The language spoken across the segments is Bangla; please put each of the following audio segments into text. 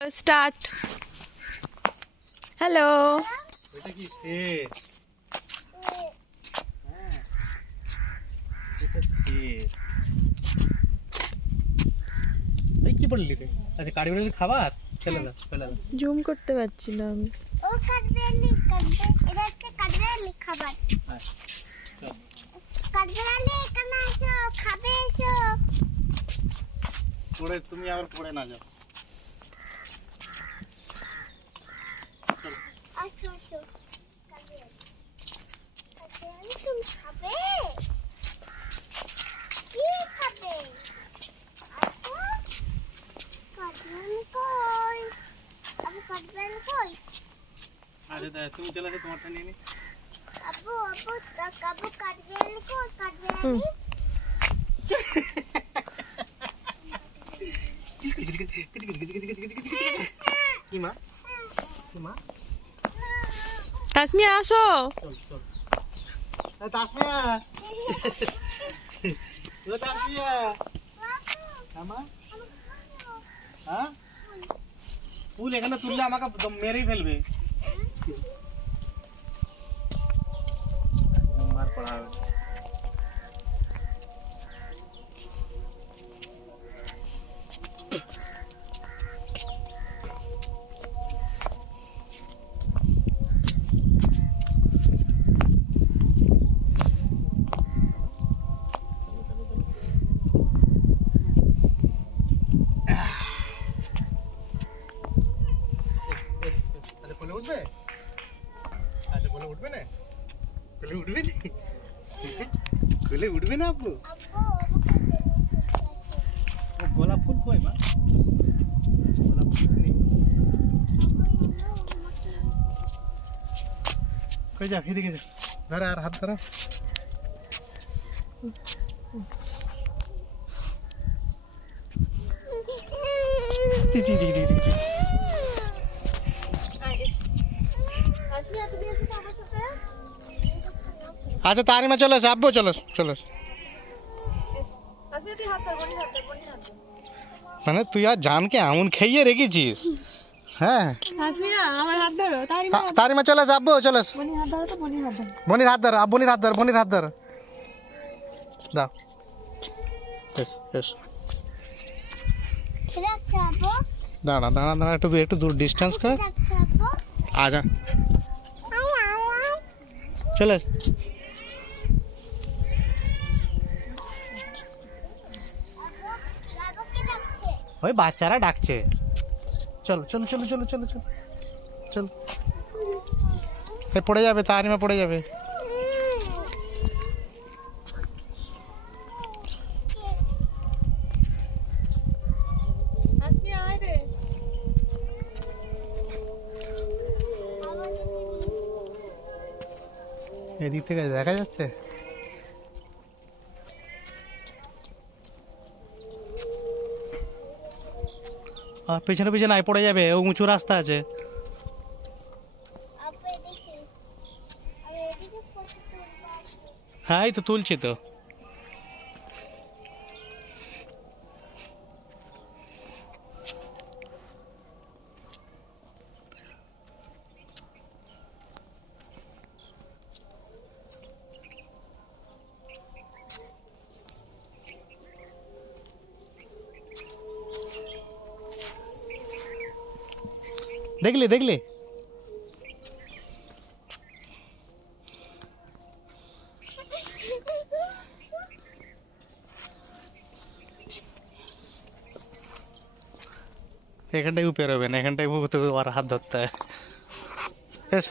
স্টার্ট হ্যালো এটা কি সে হ্যাঁ এটা সে এই কি বললি রে? আচ্ছা কারি বেড়ে খাবার? ফেলে দাও ফেলে দাও। জুম করতে পারছিলাম। ও কাঠবিড়ালি কাঠবে এটা হচ্ছে কাঠবিড়ালি খাবার। হ্যাঁ চল। কাঠবিড়ালি এখানে আসো খাবে এসো। পড়ে তুমি আবার পড়ে না যাও। আসো আসো তুমি খাবে কি খাবে আসো কাঠবিড়ালি কই আবু কাঠবিড়ালি কই আচ্ছা তা তুমি চলে আসো তোমারটা নিয়ে নি আবু আবু আবু কাঠবিড়ালি কই কাঠবিড়ালি কি মা কি মা তাসমিয়া আসো। চল চল এই তাসমিয়া। ও তাসমিয়া। আমা হ্যাঁ? ফুল এখানে তুললে আমাকে দম মেরেই ফেলবে। মার পড়া আচ্ছা কোলে উঠবে না কোলে উঠবে না কোলে উঠবে না আপু আব্বু আবু কাঠবিড়ালি ও গোলাপ ফুল কই মা গোলাপ ফুল নেই কই যা এদিকে যা ধরে আর হাত ধরো জি জি জি জি জি জি তাসমিয়া তুমি এসো তো আমার সাথে আচ্ছা তারিমা চলে আসে আব্বু চলো মানে তুই আর জানকে এমন খাইয়ে রেখেছিস? হ্যাঁ। তারিমা। চলে আসে আব্বু চলে আসে হাত ধরো তো হাত ধরো। বনির হাত ধর বনির হাত ধর বনির হাত ধর। দাও। এস এস। দাঁড়া দাঁড়া দাঁড়া একটু একটু দূর ডিস্টেন্স কর। আজা চলে আস ওই বাচ্চারা ডাকছে। চলো চলো চলো চলো চলো চলো। চলো। এ পড়ে যাবে তারিমা পড়ে যাবে। এদিক থেকে দেখা যাচ্ছে? আর পেছনে পেছনে আয় পড়ে যাবে ও উঁচু রাস্তা আছে। হ্যাঁ এই তো তুলছি তো। দেখলি দেখলি? এখানটাই উপের হবে না এখানটাই তো ওর হাত ধরতে হয়। বেশ।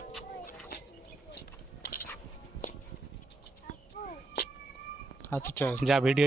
আচ্ছা যা ভিডিও